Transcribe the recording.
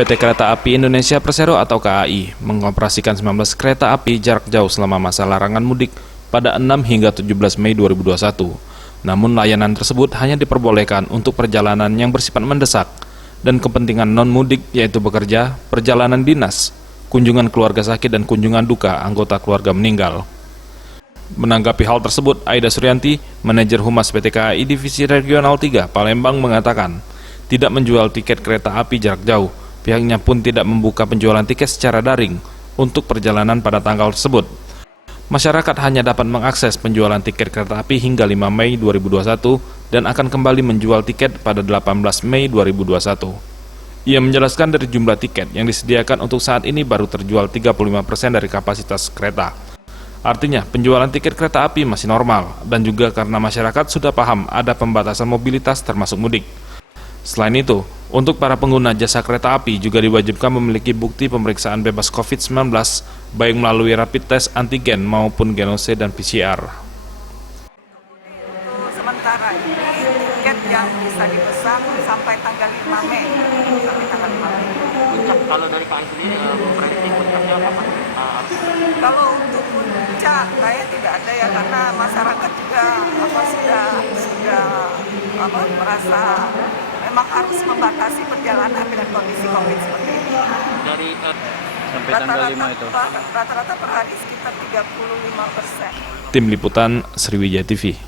PT Kereta Api Indonesia Persero atau KAI mengoperasikan 19 kereta api jarak jauh selama masa larangan mudik pada 6 hingga 17 Mei 2021. Namun layanan tersebut hanya diperbolehkan untuk perjalanan yang bersifat mendesak dan kepentingan non-mudik yaitu bekerja, perjalanan dinas, kunjungan keluarga sakit dan kunjungan duka anggota keluarga meninggal. Menanggapi hal tersebut, Aida Suryanti, manajer Humas PT KAI Divisi Regional 3 Palembang mengatakan, tidak menjual tiket kereta api jarak jauh. Pihaknya pun tidak membuka penjualan tiket secara daring untuk perjalanan pada tanggal tersebut. Masyarakat hanya dapat mengakses penjualan tiket kereta api hingga 5 Mei 2021 dan akan kembali menjual tiket pada 18 Mei 2021. Ia menjelaskan dari jumlah tiket yang disediakan untuk saat ini baru terjual 35% dari kapasitas kereta. Artinya, penjualan tiket kereta api masih normal dan juga karena masyarakat sudah paham ada pembatasan mobilitas termasuk mudik. Selain itu, untuk para pengguna jasa kereta api juga diwajibkan memiliki bukti pemeriksaan bebas COVID-19 baik melalui rapid test antigen maupun genose dan PCR. Sementara ini tiket yang bisa dipesan sampai tanggal 5 Mei. Puncak kalau dari KAI sendiri memprediksi puncaknya apa? Kalau untuk puncak kayak tidak ada ya, karena masyarakat juga sudah merasa memang harus membatasi perjalanan dengan kondisi COVID seperti ini. Dari sampai tanggal 5 itu. Rata-rata per hari sekitar 35%. Tim Liputan Sriwijaya TV.